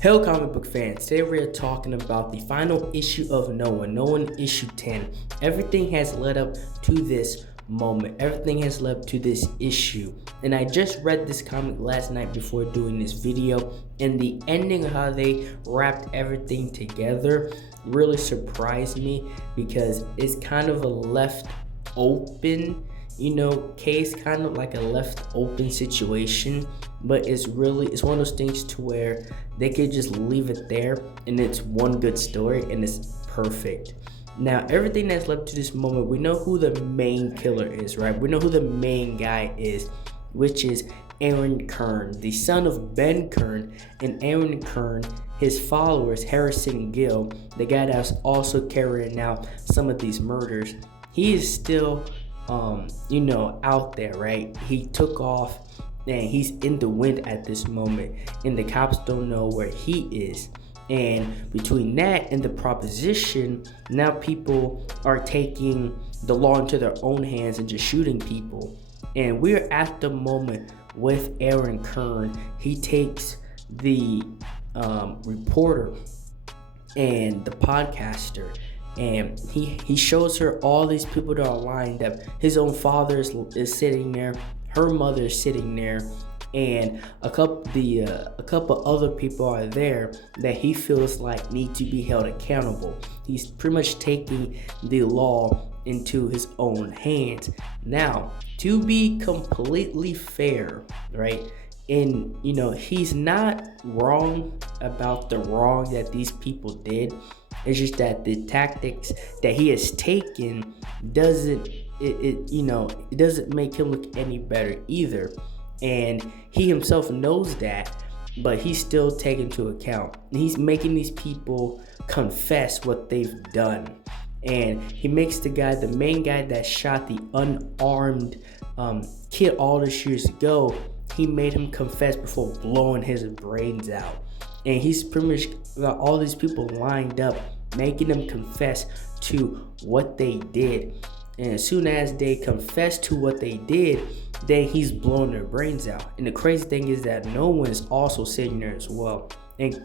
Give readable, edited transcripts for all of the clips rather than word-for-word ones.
Hello comic book fans, today we are talking about the final issue of No One issue 10. Everything has led up to this moment, everything has led up to this issue. And I just read this comic last night before doing this video, and the ending of how they wrapped everything together really surprised me because it's kind of a left open case, kind of like a left open situation, but it's one of those things to where they could just leave it there and it's one good story and it's perfect. Now, everything that's led to this moment, we know who the main killer is, right? We know who the main guy is, which is Aaron Kern, the son of Ben Kern. And Aaron Kern, his followers, Harrison Gill, the guy that's also carrying out some of these murders, he is still out there, right? He took off and he's in the wind at this moment, and the cops don't know where he is. And between that and the proposition, now people are taking the law into their own hands and just shooting people. And we're at the moment with Aaron Kern. He takes the reporter and the podcaster, and he shows her all these people that are lined up. His own father is sitting there, her mother is sitting there, and a couple other people are there that he feels like need to be held accountable. He's pretty much taking the law into his own hands. Now, to be completely fair, right? And he's not wrong about the wrong that these people did. It's just that the tactics that he has taken doesn't make him look any better either. And he himself knows that, but he's still taking into account. He's making these people confess what they've done. And he makes the main guy that shot the unarmed kid all these years ago, he made him confess before blowing his brains out. And he's pretty much got all these people lined up, making them confess to what they did. And as soon as they confess to what they did, then he's blowing their brains out. And the crazy thing is that No One is also sitting there as well. And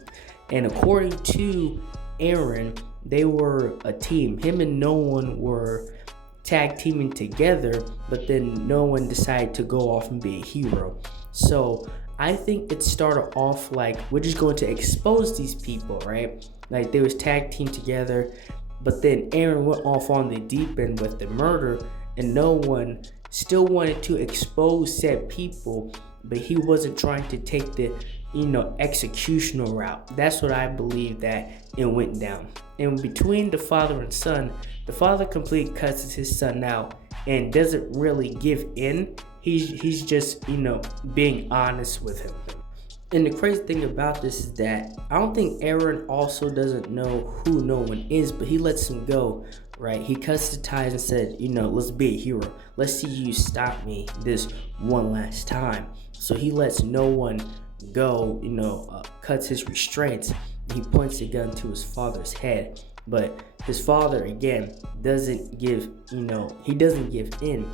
according to Aaron, they were a team. Him and No One were tag teaming together, but then No One decided to go off and be a hero. So I think it started off like, we're just going to expose these people, right? Like they was tag team together, but then Aaron went off on the deep end with the murder, and No One still wanted to expose said people, but he wasn't trying to take the executional route. That's what I believe that it went down. And between the father and son, the father completely cuts his son out and doesn't really give in. He's just being honest with him. And the crazy thing about this is that I don't think Aaron also doesn't know who No One is, but he lets him go, right? He cuts the ties and said, let's be a hero. Let's see you stop me this one last time. So he lets No One go, cuts his restraints. He points the gun to his father's head. But his father, again, doesn't give in.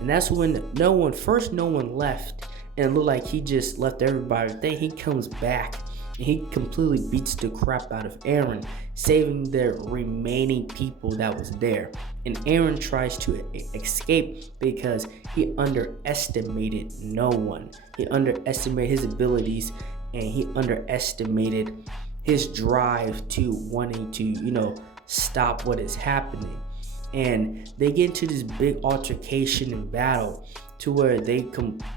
And that's when No One left, and it looked like he just left everybody. Then he comes back and he completely beats the crap out of Aaron, saving the remaining people that was there. And Aaron tries to escape because he underestimated No One. He underestimated his abilities, and he underestimated his drive to wanting to stop what is happening. And they get into this big altercation and battle to where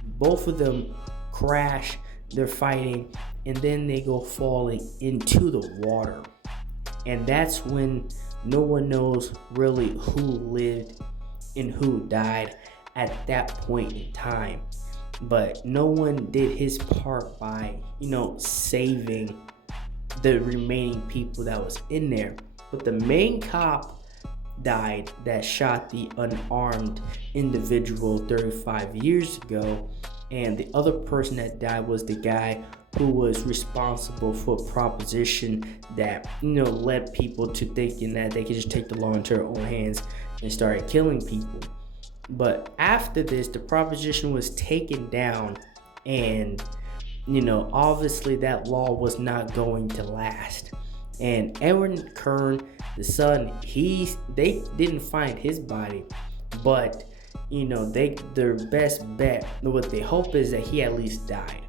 both of them crash, they're fighting, and then they go falling into the water. And that's when no one knows really who lived and who died at that point in time. But No One did his part by saving the remaining people that was in there. But the main cop died that shot the unarmed individual 35 years ago, and the other person that died was the guy who was responsible for a proposition that led people to thinking that they could just take the law into their own hands and start killing people. But after this, the proposition was taken down, and obviously that law was not going to last. And Edward Kern, the son, they didn't find his body, but their best bet, what they hope is that he at least died.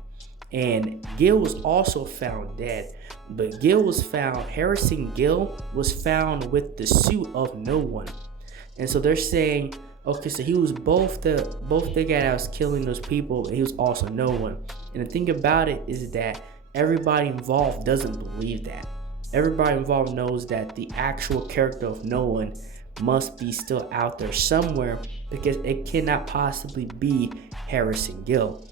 And Gill was also found dead, but Harrison Gill was found with the suit of no one. And so they're saying, okay, so he was both the guy that was killing those people, and he was also no one. And the thing about it is that everybody involved doesn't believe that. Everybody involved knows that the actual character of no one must be still out there somewhere, because it cannot possibly be Harrison Gill.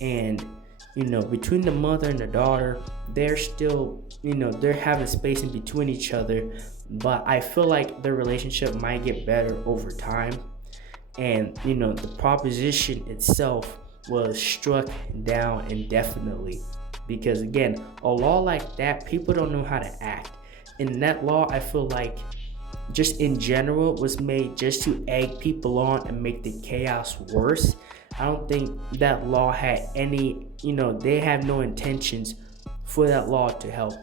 And between the mother and the daughter, they're still, they're having space in between each other, but I feel like their relationship might get better over time. And the proposition itself was struck down indefinitely, because again, a law like that, people don't know how to act. And that law, I feel like, just in general, was made just to egg people on and make the chaos worse. I don't think that law had any, they have no intentions for that law to help.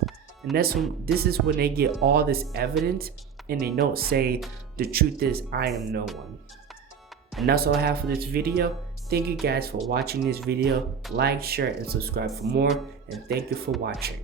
And this is when they get all this evidence and they don't say, the truth is, I am no one. And that's all I have for this video. Thank you guys for watching this video. Like, share, and subscribe for more. And thank you for watching.